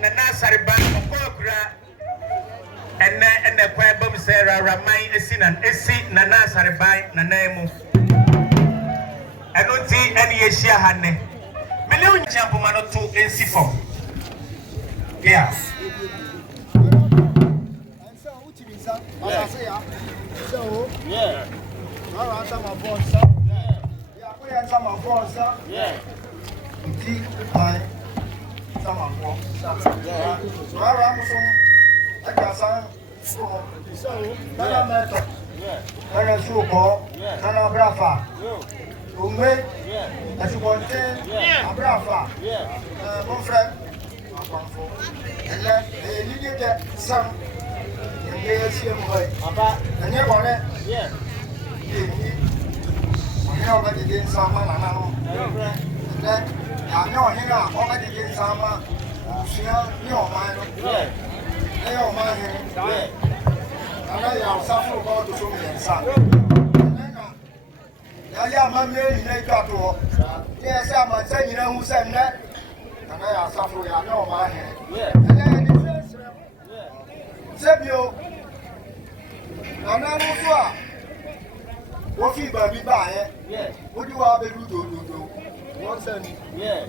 Nana Sarforo Baah and the Bible said, Ramai Esi Nana Sarforo Baah Nanemu. I don't see any Asia Hane. Million Champumano to NC form. Yes. So, yeah. All some of us, yeah, we have some of us, yeah. Deep by some of us, yeah. So, I got some. So, Nana Method, yeah. Nana Suko, Nana Brafa, Ume, as you want to, Brafa, yeah. One friend, and then you get some. Yes, you and you want it? Yeah. I know that you did some, I know him already did some, your mind, your mind, and I am suffering about the woman and son. I am a man, they got to work. Yes, I'm saying, you know who said that? And I am suffering, I know my hand. And then Sebio, Nana Sarforo, what you baby buy? Yeah. What do you have to do? What's that? Yeah.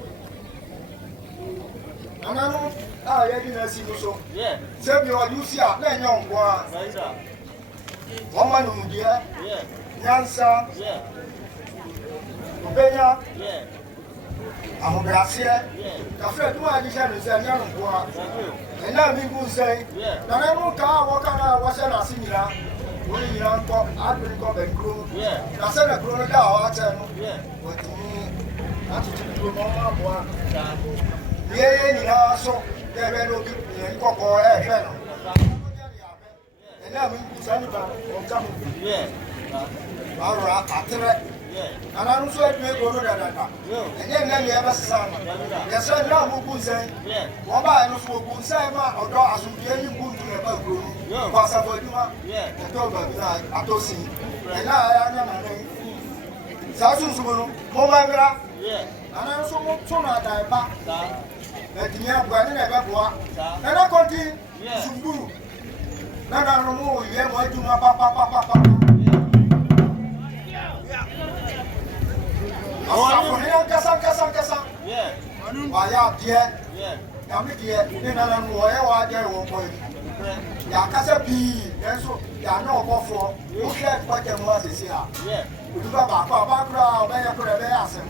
Nana, I didn't see you so. Yeah. Sebio, you see, then young one. Woman, dear. Yeah. Yansa. Yeah. Obenya. Yeah. I'm a Gracia. After 2 additions, and young one. And now we say, Nana Sarforo was an assimila. When you don't talk, I will come and grow. I said a grown down. But to me, that's to do more. Yeah, so they were looking in Coco air. And now we send it back. Yeah. All right, and I don't swear to go to that. And then we have a son. Yes, I know who could say, one by and who say, or do as we get you good to the room. Pass up for you, and over I don't see. And I am a name. Sasun Sumo, Momagra, and I also want to not die back. Let me have one in a back. And I continue. Sumbu. Nana no more, you have what you papa. Kasa. Yeah. Why dear? Yeah. Yami dear, you know, why there won't go. Yakasa be, and so Yano go for. You can't quite a month this year. Yeah. We do Papa, where you could have asked him.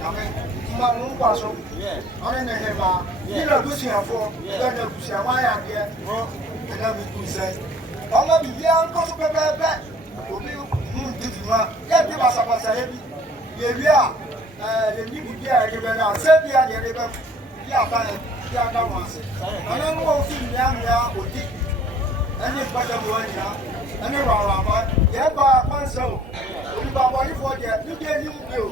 Yami, my room was so. Yeah. On the Hema, you know, pushing for, then the pushing why I'm here. And then we say, I'm not the young gospel back. Yeah, give us a passage. Yeah, the new year, you better say, yeah, that was it. I don't know if you are with it. And it's better one, and around, yeah, by one so. You got one for you get you do.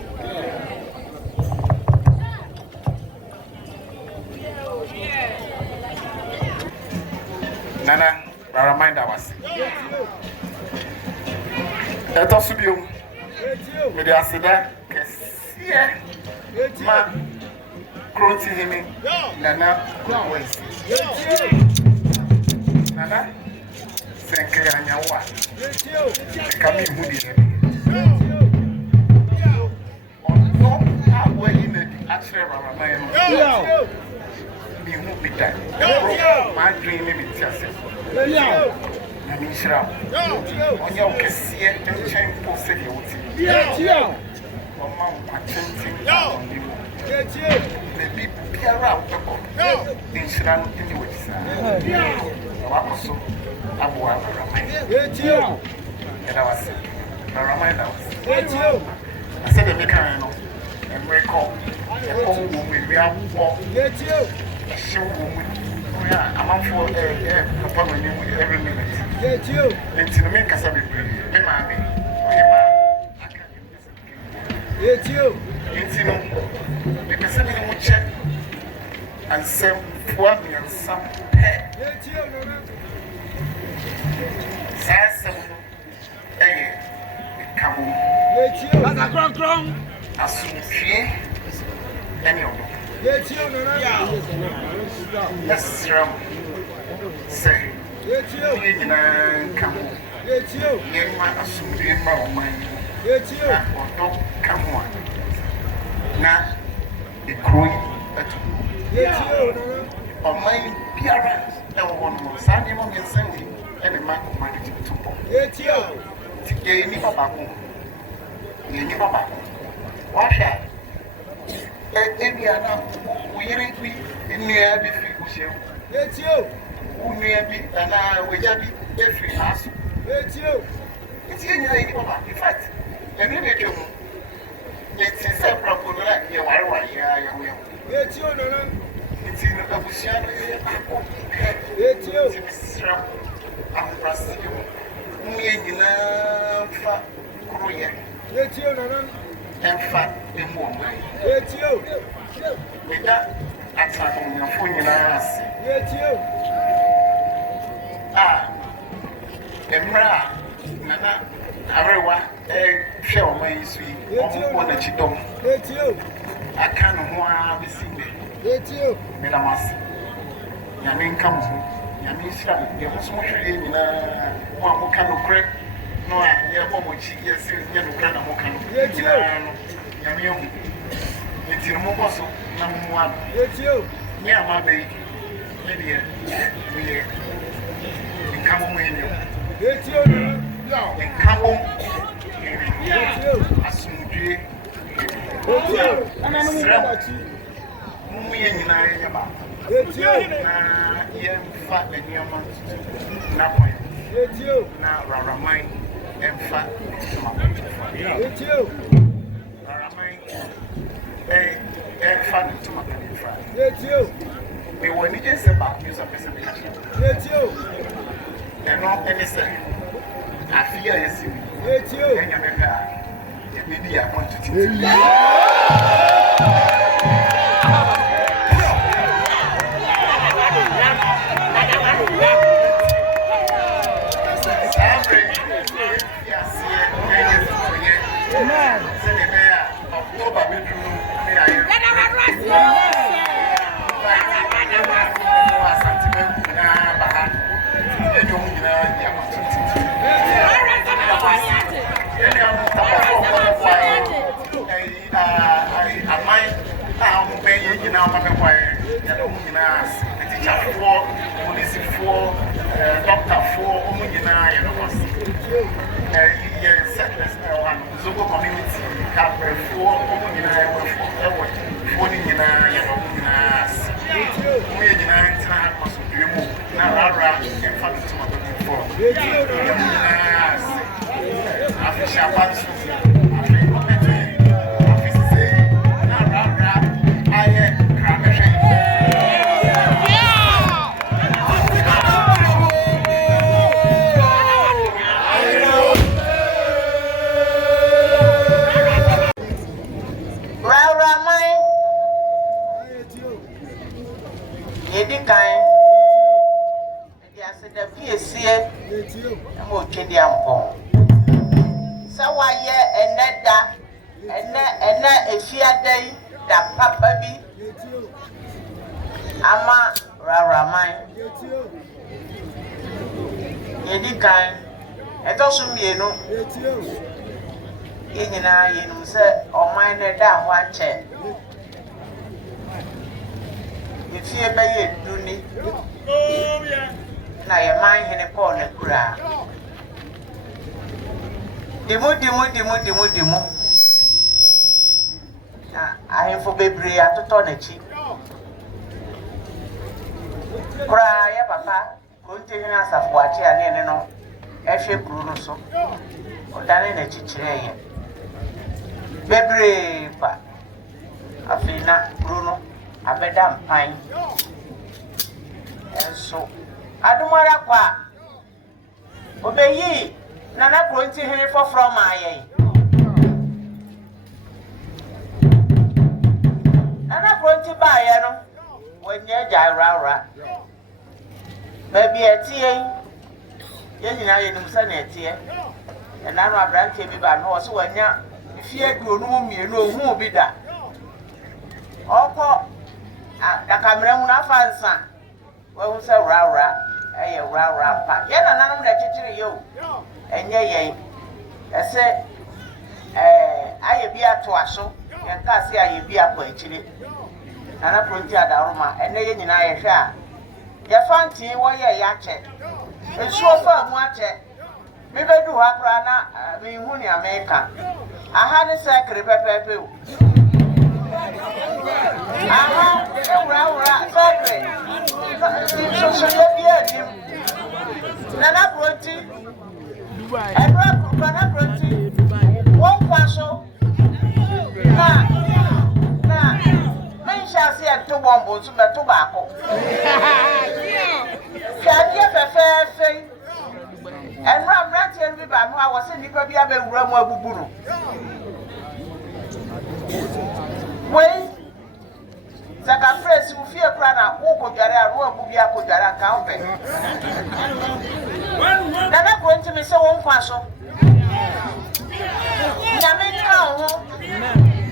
Nana, I remind us. Let us be you. May the accident ma growth him Nana Nana thank you and your wife. Come in with you. On top, I'm waiting at Ramai. Me who be that. My dream is just. Namishra, on your cassia and chain posted you. Yeah, Mamma, maybe peer out the book. Insurance in the also, I was and I was a reminder. I said, the mechanical and recall. And home will be out for I'm for a appointment every minute. And to make us a bit free. Mammy, it's you. It's you. The person will check and send for me and some pay. Says, come on. As soon as any of them. Yes, say, come. Yes, my assumed mine. Come on. Now, the growing or mine, Piara, no one more Sunday morning Sunday, and a man of money to pop. Today, Nipabaco. What shall Indiana, we ain't we in near the It's you. Who may be and I will be every house. It's you. It's in in fact, let me make you. It's a separate like you are one year. It's you, Nana. It's in the Bussian. It's you. I'm pressing you. Me and fat Korea. It's you, Nana. And fat in woman. It's you. With that, I'm talking your phone in us. It's you. Emra, Nana, Arewa, show my sweet, one that you don't. It's you. I can't want to see me. It's you. Melamas. Yamin comes, Yamin Sram, there was much in one who can crack. No, I have almost yes, you can have it's you. Yamin. It's in Moboso, number one. It's you. Yeah, my baby. We come home in you. It's you. No, and come home. It's you. As soon as you. It's you. And I'm going to it's you. Yeah, fat and your man. It's you. Now, Raramine and fat. It's you. Raramine and fat to my friend. It's you. They were not just about news of presentation. It's you. And not anything. I fear you see. It's you. And you're a maybe I want to teach you. Dimu. I have for baby at the tonnechi. Cry, papa, continue us of what you are no. Effie Bruno so. Or done in a chichire. Baby, I feel not Bruno, a bedam pine. And so I don't want to qua. Obey ye, Nana going to hear for from my. Nana going to buy when you're Jira. Maybe a tea. Yes, now you know, son, a tea. And now my brand came by horse when you're if you go no, you know who will be that. camera mu na fansa wo say Worawora Worawora pa ye na nanom na chichiri yo enye yen ese aye bi ato aso yen ka se aye bi akọ achire Nana pronti adaroma ene ye nyina ye hwe a ye fanti wo ye ya che esuo fa mu ache me bedu ha kra na me hu ni America aha ne sekre pepepe o aha Worawora sekre so ye bi adim Nana pronti Nana pronti won kwaso na Shasi and two bombs to the tobacco. Shadi fefe and Ram Ratty and River, who I was in the Babia Ramo Buburu. Wait, Saka Press, who fear Prana, who could get a room, Bubia could get a counter. Nana going to be so on Faso.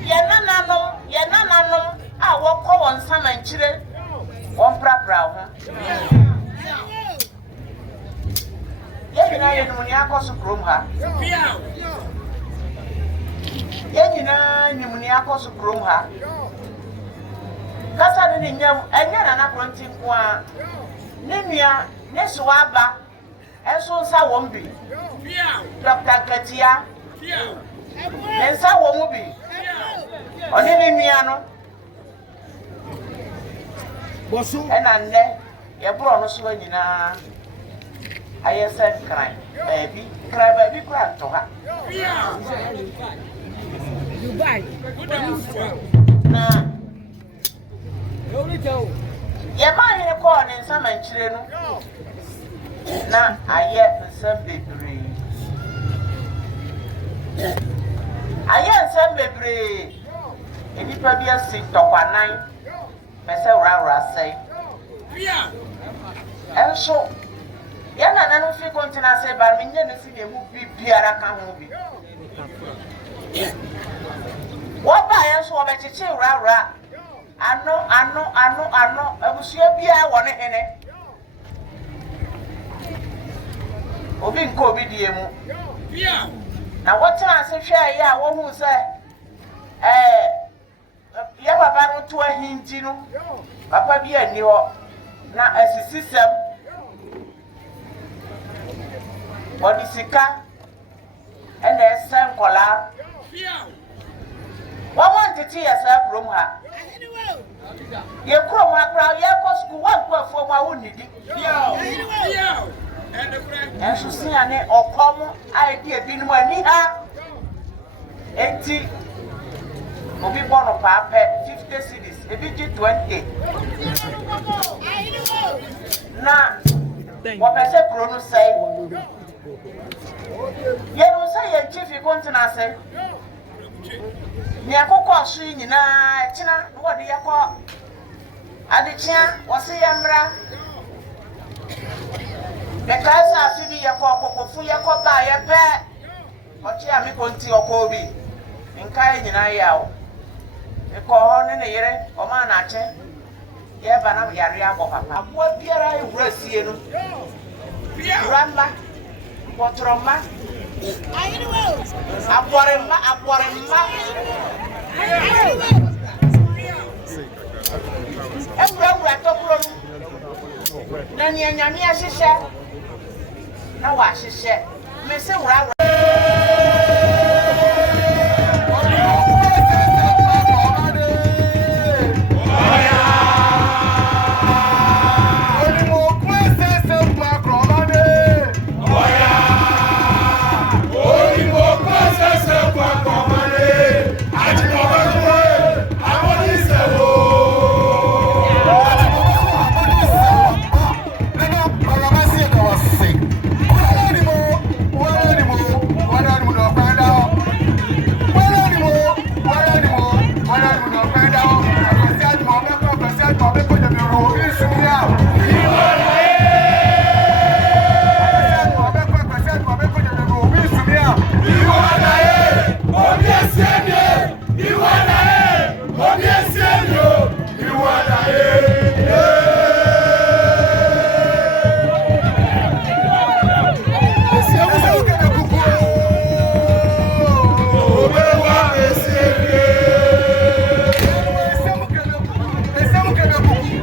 Yanano. I walk on some and children, one proper. Yet, I am Muniakos Grumha. Yet, Muniakos Grumha. That's a name, and then an appointing one. Nimia, Neswaba, and so won't be. Dr. Katia, and so won't be. On any miano. And then, your brother so nyina I said cry baby cry to her. You buy. Nah. Your man in a corner in some and children. Now I yet some baby. I yet some baby. And if I be a sick to 1 Mese Worawora say. And so, yana nanu fi kontina say ba minye ne si mu biara ka ho bi. Wo ba yan so obechichi Worawora. Ano abusuya bia wo ne hene. Obi nko obi die mu. Na wotina se hwe ya wo hu say ya papa no to ahinti no papa bi ani ho na asisisem odi sika ene esen kola wa want to yourself from her ye krom ha kra ye ko school wa ko afo ma wonidi and so see ane okomo idea bi no ani ha enti Obi born of 50 cities, maybe 20. Now, what I say, Bruno say, you don't say a chief, you want to say, Niako swing in a china, what do you call? And the chair was a yambra. The class are feeding your cocoa, full your copa, a pair. What you have me conti or Kobe in Kayan Ayao. E ko hono ne yere o ma na che ye ba na yare abo papa abo biara e wurasie no ramba potroma aborema e to kuro na ni anyame ahihye na wa ahihye me se Worawora Anymore. kena book